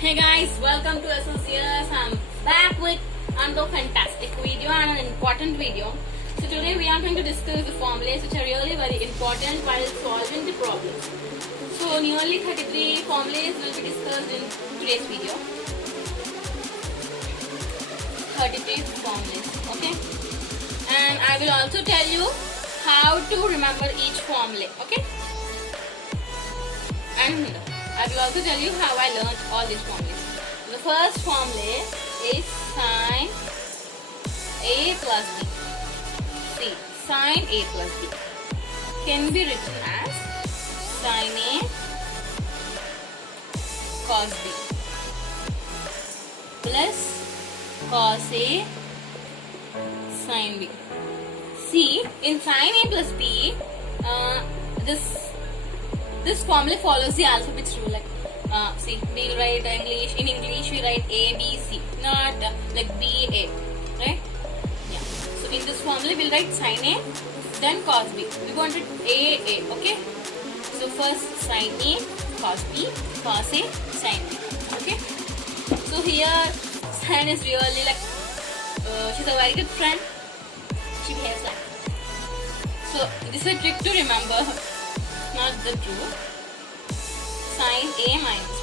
Hey guys, welcome to Associates. I'm back with another fantastic video and an important video. So today we are going to discuss the formulas which are really very important while solving the problems. So nearly 33 formulas will be discussed in today's video. 33 formulas, okay? And I will also tell you how to remember each formula, okay? And I will also tell you how I learned all these formulas. The first formula is sine A plus B. See, sine A plus B can be written as sine A cos B plus cos A sine B. See, in sine A plus B, this formula follows the alphabet rule. Like, see, we'll write English. In English, we write A, B, C, not like B, A, right? Yeah. So in this formula, we'll write sin A, then cos B. We wanted A, A, okay? So first sin A, cos B, cos A, sin B, okay? So here, sin is really like, she's a very good friend. She behaves like. So this is a trick to remember. Not the truth. Sin A minus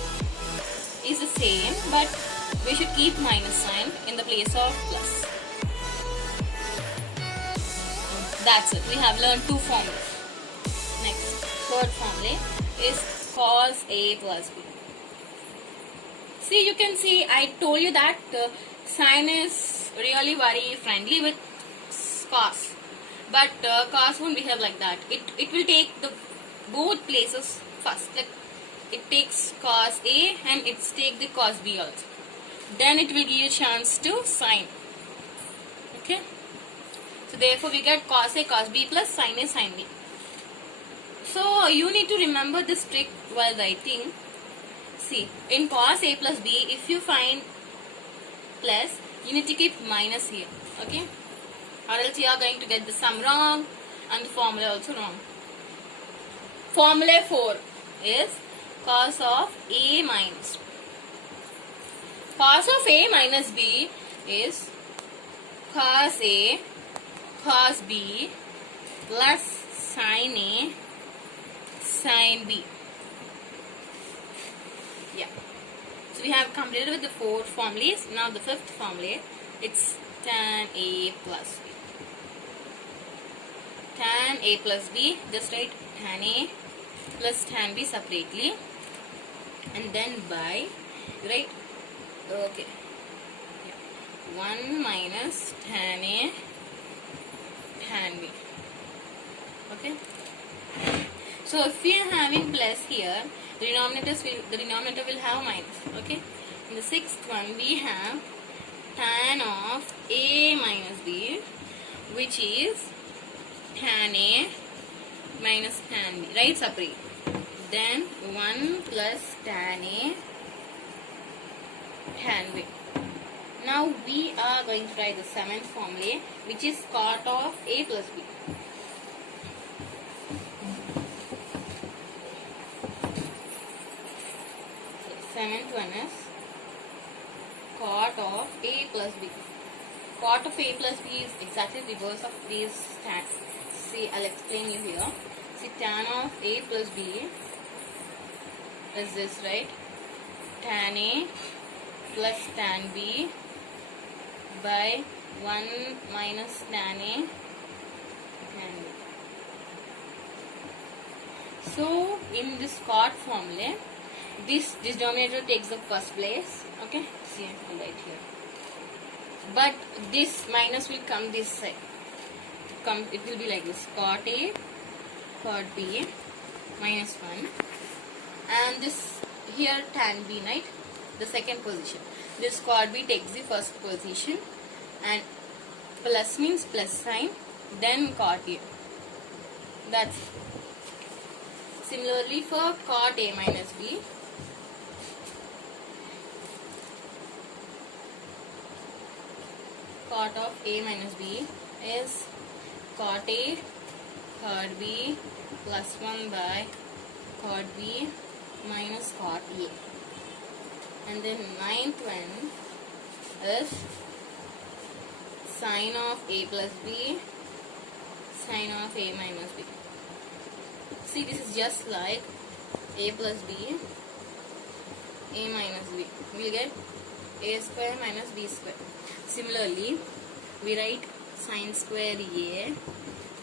B is the same, but we should keep minus sign in the place of plus. That's it. We have learned two formulas. Next, third formula is cos A plus B. See, you can see I told you that sin is really very friendly with cos, but cos won't behave like that. It will take the both places first. Like it takes cos A and it's take the cos B also. Then it will give you a chance to sin. Okay. So therefore we get cos A cos B plus sin A sin B. So you need to remember this trick while writing. See, in cos A plus B, if you find plus, you need to keep minus here. Okay. Or else you are going to get the sum wrong and the formula also wrong. Formula 4 is cos of A minus B. Cos of A minus B is cos A cos B plus sin A sin B. Yeah. So we have completed with the 4 formulas. Now the 5th formula, it's tan A plus B. Tan A plus B, just write tan A plus tan B separately, and then by, right, okay, yeah. 1 minus tan A tan B, okay. So if we are having plus here, the denominator will have minus, okay. In the 6th one we have tan of A minus B, which is tan A minus tan B, right, separate. Then 1 plus tan A tan B. Now we are going to try the 7th formula, which is cot of A plus B. So 7th one is cot of A plus B. Cot of A plus B is exactly reverse of these tan. See, I'll explain you here. See, tan of A plus B is this, right? Tan A plus tan B by 1 minus tan A tan B. So, in this cot formula, this denominator takes the first place. Okay? See, I'll write here. But this minus will come this side. It will be like this: cot A, cot B, minus 1, and this here tan B, right? The second position. This cot B takes the first position, and plus means plus sign, then cot A. That's it. Similarly for cot A minus B, cot of A minus B is cot A cot B plus 1 by cot B minus cot A. And then ninth one is sine of a plus b, sine of a minus b. See, this is just like a plus b, a minus b. We will get a square minus b square. Similarly, we write sine square a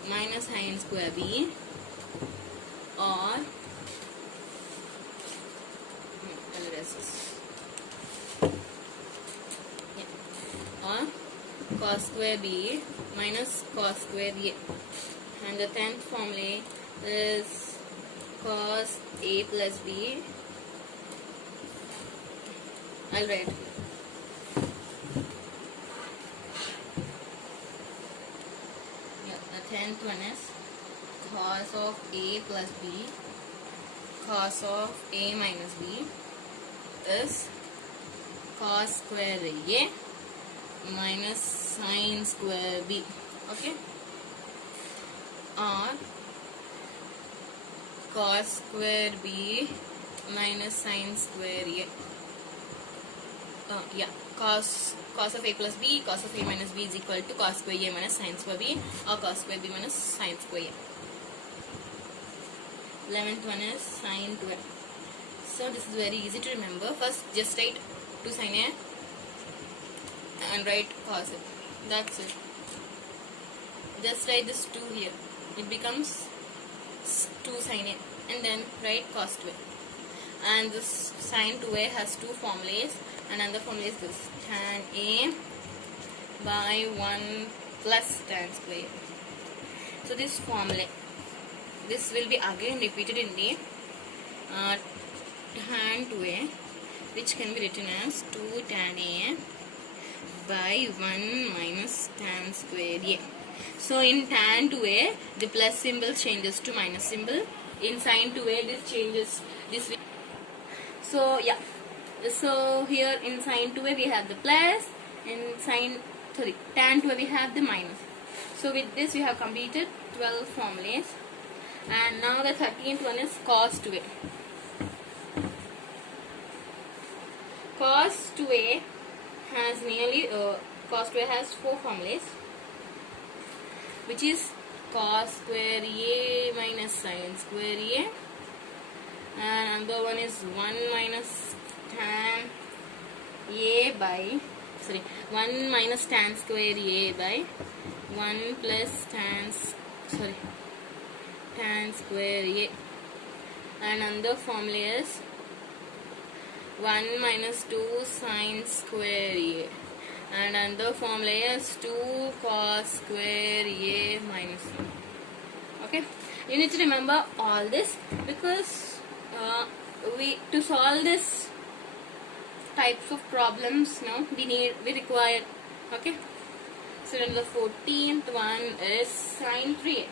minus sine square b, or or cos square b minus cos square a. And the 10th formula is cos a plus b. I'll write. Yeah, the 10th one is cos of a plus b, cos of a minus b is cos square a minus sine square b. Okay, or cos square b minus sine square a. Yeah, cos of a plus b, cos of a minus b is equal to cos square a minus sine square b, or cos square b minus sine square a. 11th one is sine 2a. So this is very easy to remember. First, just write 2 sine a and write cos it. That's it. Just write this 2 here. It becomes 2 sine a, and then write cos 2a. And this sine 2a has 2 formulas, and another formula is this: tan a by 1 plus tan square. So this formula, this will be again repeated in the tan 2a, which can be written as 2 tan a by 1 minus tan square a. So in tan 2a, the plus symbol changes to minus symbol. In sine 2a, this changes this. So yeah, so here in sine 2a we have the plus, in tan 2a we have the minus. So with this we have completed 12 formulas, and now the 13th one is cos 2a. Cos 2a has cos 2a has 4 formulas, which is cos square a minus sine square a, and another one is 1 minus tan a by 1 minus tan square a by 1 plus tan square a, and another formula is 1 minus 2 sine square a, and another formula is 2 cos square a minus 1. Okay, you need to remember all this, because to solve this types of problems, we require. Okay, so then the 14th one is sine 3a.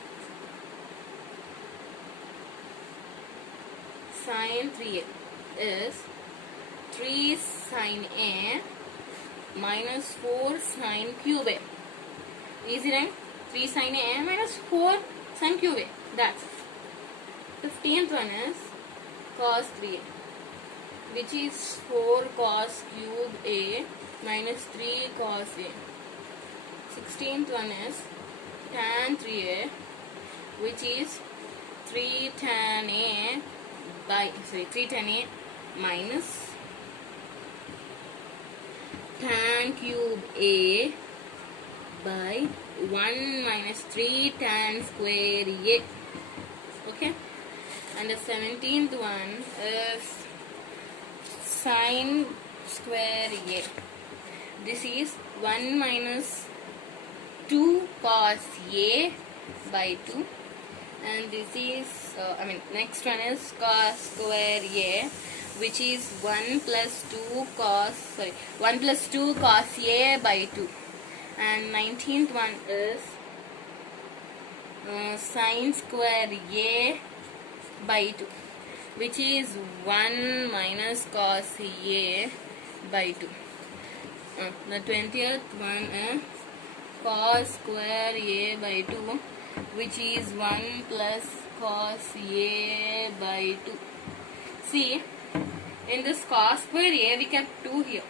Sine 3a is 3 sine a minus 4 sine cube a. Easy, right? 3 sine a minus 4 sine cube a. That's it. 15th one is cos 3a, which is 4 cos cube a minus 3 cos a. 16th one is tan 3a, which is 3 tan a minus tan cube a by 1 minus 3 tan square a. Okay, and the 17th one is sine square a. This is 1 minus 2 cos a by 2, and this is next one is cos square a, which is 1 plus 2 cos a by 2, and 19th one is sine square a by 2, which is 1 minus cos a by 2. The 20th one is cos square a by 2, which is 1 plus cos a by 2. See, In this cos square a, we kept 2 here.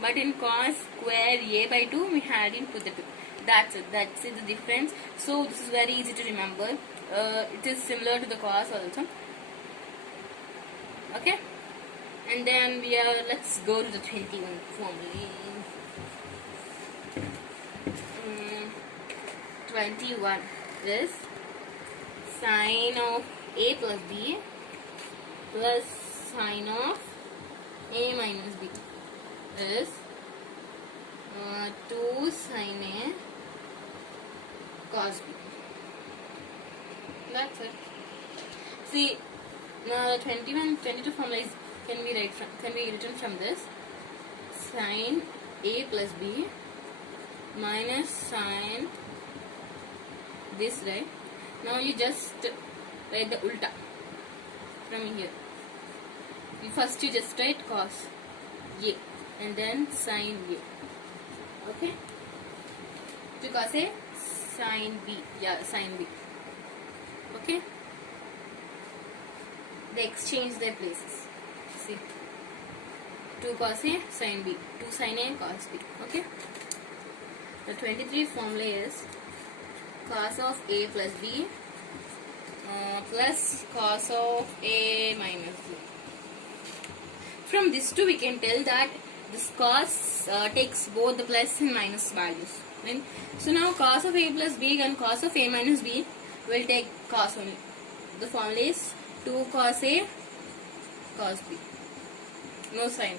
But in cos square a by 2, we had in put the 2. That's it. That's it, the difference. So this is very easy to remember. It is similar to the cos also. Okay. And then let's go to the 21 formula. 21 is sine of a plus b plus sine of a minus b is 2 sine a cos b. That's it. See, now the 22 formula can be written from this: sine a plus b minus sine this, right? Now you just write the ulta from here. First you just write cos a and then sine a. Okay? To cos a, sine b. Yeah, sine b. Okay? They exchange their places. See, 2 cos a, sine b. 2 sine a, cos b. Okay? The 23 formula is cos of a plus b plus cos of a minus b. From this two, we can tell that this cos takes both the plus and minus values. Right? So now cos of a plus b and cos of a minus b will take cos only. The formula is 2 cos a cos b. No sign.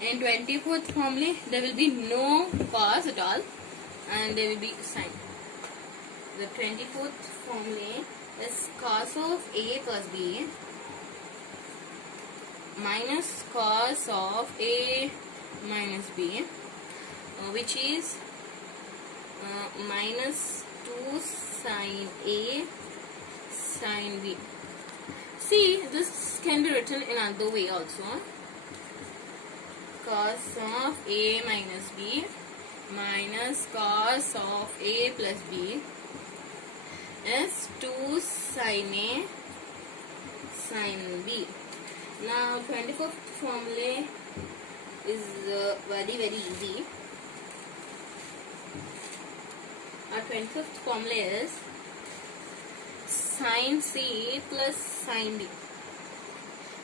In 24th formula, there will be no cos at all and there will be sign. The 24th formula is cos of a plus b minus cos of a minus b, which is minus 2 sine a sine b. See, this can be written in another way also. Cos of a minus b minus cos of a plus b is 2 sine a sine b. Now 24th formula is very easy. Our 25th formula is sine c plus sine d.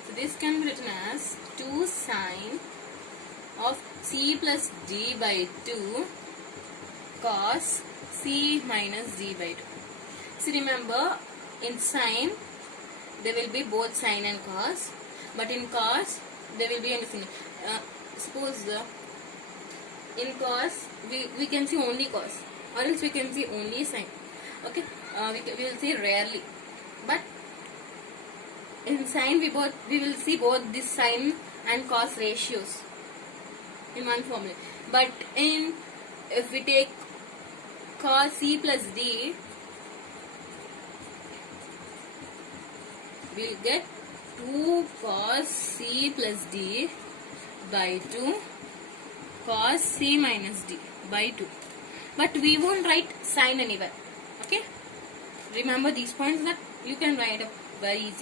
So this can be written as 2 sine of c plus d by 2 cos c minus d by 2. So remember, in sine there will be both sine and cos, but in cos there will be anything. Suppose in cos we can see only cos, or else we can see only sine. Okay, we will see rarely, but in sine we will see both this sine and cos ratios in one formula. But if we take cos c plus d, we will get 2 cos c plus d by 2 cos c minus d by 2. But we won't write sine anywhere. Okay? Remember these points that you can write up very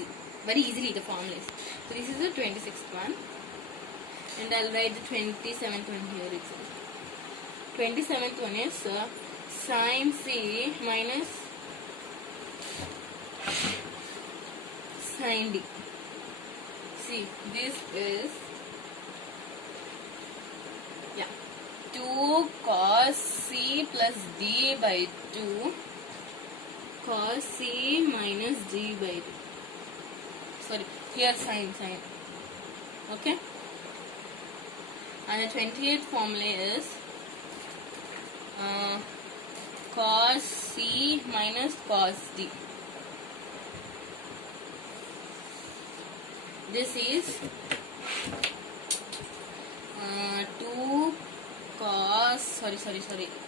easily the formulas. So this is the 26th one. And I'll write the 27th one here itself. 27th one is sine c minus sine d. See, this is 2 cos c plus d by 2 cos c minus d by 2. Sorry, here sine. Okay? And the 28th formula is cos c minus cos d. This is 2 cos, sorry,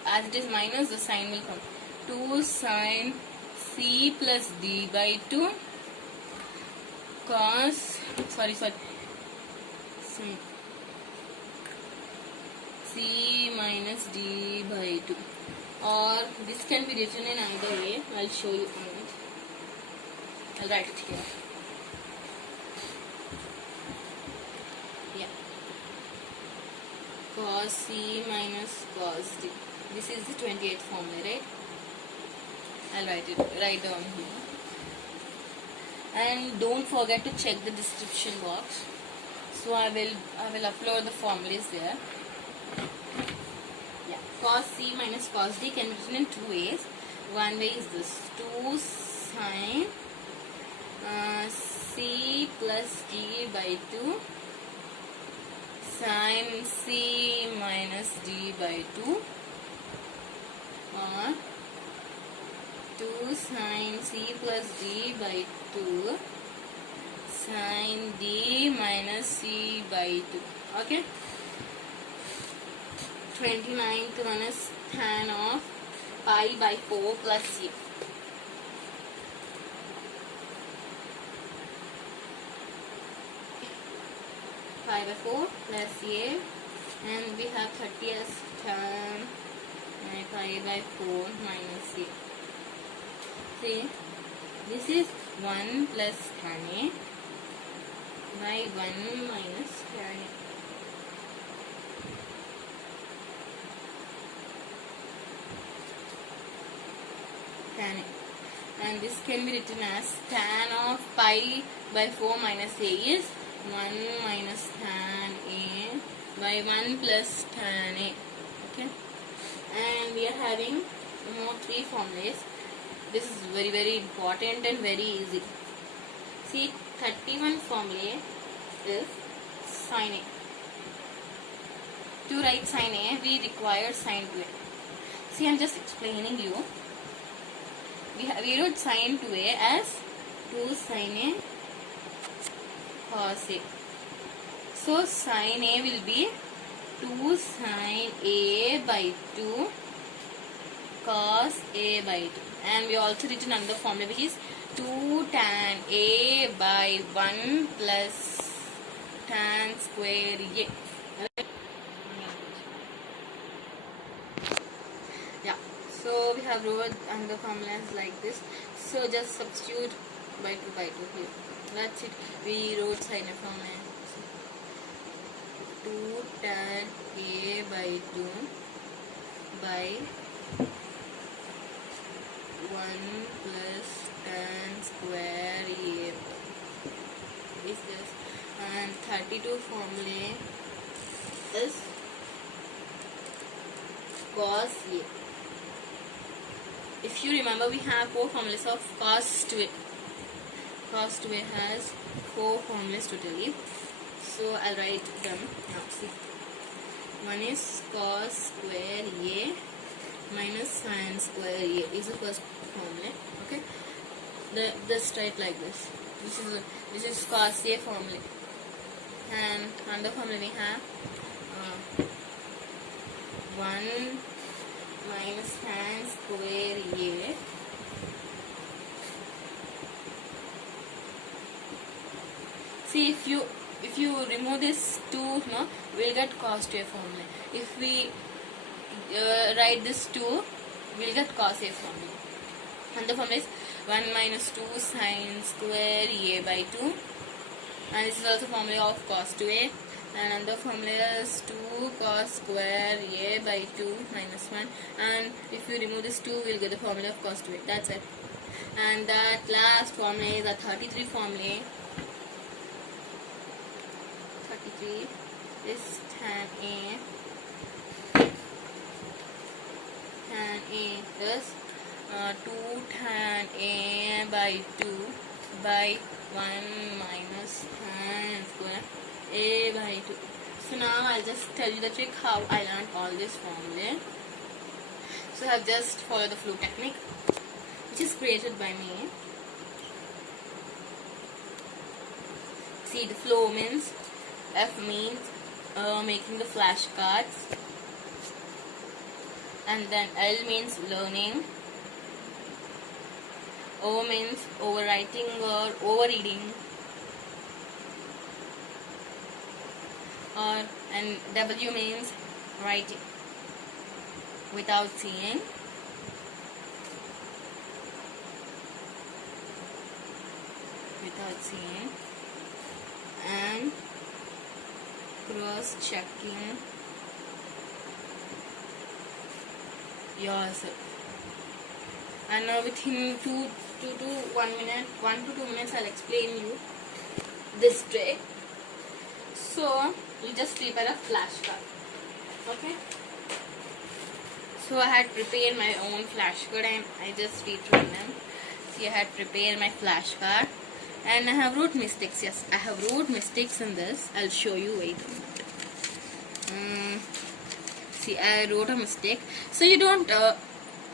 as it is minus, the sign will come. 2 sine c plus d by 2 cos, sorry, c minus d by 2. Or this can be written in either way. I'll show you. I'll write it here. cos C minus cos D. This is the 28th formula, right? I'll write down here. And don't forget to check the description box. So I will upload the formulas there. Yeah, cos C minus cos D can be written in two ways. One way is this: 2 sine C plus D by 2 sine C minus D by 2, or 2 sine C plus D by 2 sine D minus C by 2. Okay. 29th one is tan of pi by 4 plus A. Pi by 4 plus A, and we have 30 as tan pi by 4 minus A. See, this is 1 plus tan A by 1 minus tan A. Tan A. And this can be written as tan of pi by 4 minus A is 1 minus tan A by 1 plus tan A. Okay. And we are having more 3 formulas. This is very important and very easy. See, 31 formula is sin A. To write sin A, we require sin 2A. See, I am just explaining you. We wrote sin 2A as 2 sin A cos A. So sin A will be 2 sin A by 2 cos A by 2. And we also written another formula which is 2 tan A by 1 plus tan square A. Yeah. So we have wrote another formulas like this. So just substitute by 2 here. That's it. We wrote sin A formula. 2 tan A by 2 by 1 plus tan square A is this. And 32 formula is cos A. If you remember, we have 4 formulas of cos 2A. Cos 2A has 4 formulas totally. So I'll write them now. See, one is cos square A minus sin square A is the first formula. Okay, just write like this. This is cos A formula, and another formula we have 1 minus tan square A see, if you remove this 2, no, we'll get cos 2A formula. If we write this 2, we'll get cos A formula. And the formula is 1 minus 2 sin square A by 2. And this is also formula of cos 2A. And another formula is 2 cos square A by 2 minus 1. And if you remove this 2, we'll get the formula of cos 2A. That's it. And that last formula is a 33 formula. 33 is tan A. Tan A is 2 tan A by 2 by 1 minus tan square A by 2. So now I'll just tell you the trick how I learned all this formula. So I have just followed the flow technique, which is created by me. See, the flow means, F means making the flashcards, and then L means learning, O means overwriting or overreading, and W means writing without seeing, and cross checking yourself. And now within 1 to 2 minutes, I'll explain you this trick. So you just prepare a flashcard. Okay. So I had prepared my own flashcard and I just read through them. See, I had prepared my flashcard and I have wrote mistakes. Yes, I have wrote mistakes in this. I'll show you. Wait a minute. See, I wrote a mistake. So you don't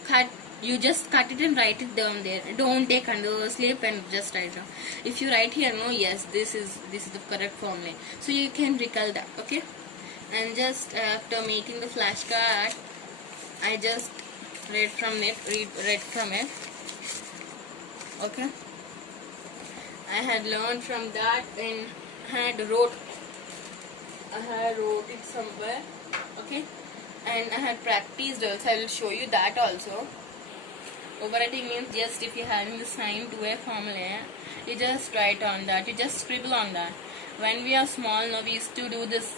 cut. You just cut it and write it down there. Don't take under slip and just write down. If you write here, no, yes, this is the correct formula. So you can recall that. Okay. And just after making the flashcard, I just read from it. Okay. I had learned from that and I had wrote it somewhere. Okay. And I had practiced also. I will show you that also. Overwriting means just if you having the sign to a formula, you just write on that. You just scribble on that. When we are small, now we used to do this.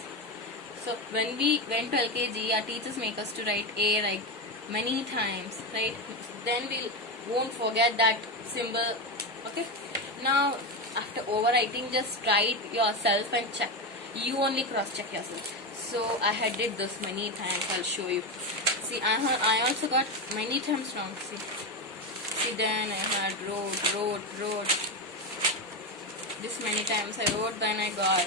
So when we went to LKG, our teachers make us to write A like many times, right? Then we won't forget that symbol. Okay. Now after overwriting, just write yourself and check. You only cross check yourself. So I had did this many times. I'll show you. See, I also got many times wrong. See, then I had wrote. This many times I wrote, then I got.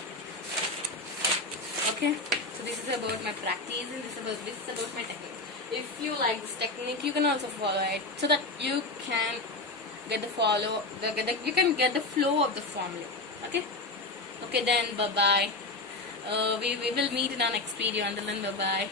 Okay. So this is about my practice and this is about my technique. If you like this technique, you can also follow it so that you can get you can get the flow of the formula. Okay. Okay then. Bye bye. We will meet in our next video. Until then, bye bye.